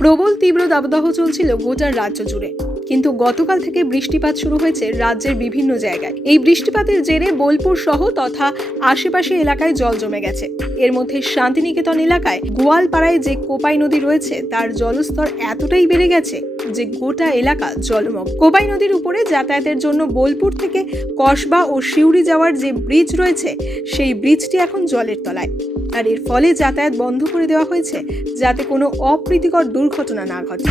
প্রবল তীব্র দাবদাহ চলছিল গোটা রাজ্য জুড়ে, কিন্তু গতকাল থেকে বৃষ্টিপাত শুরু হয়েছে রাজ্যের বিভিন্ন জায়গায়। এই বৃষ্টিপাতের জেরে বোলপুর সহ তথা আশেপাশে এলাকায় জল জমে গেছে। এর মধ্যে শান্তিনিকেতন এলাকায় গোয়ালপাড়ায় যে কোপাই নদী রয়েছে তার জলস্তর এতটাই বেড়ে গেছে যে গোটা এলাকা জলমগ্ন। কোপাই নদীর উপরে যাতায়াতের জন্য বোলপুর থেকে কসবা ও সিউড়ি যাওয়ার যে ব্রিজ রয়েছে সেই ব্রিজটি এখন জলের তলায়, আর এর ফলে যাতায়াত বন্ধ করে দেওয়া হয়েছে যাতে কোনো অপ্রীতিকর দুর্ঘটনা না ঘটে।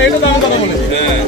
এইটা দাম কথা বলেছি। হ্যাঁ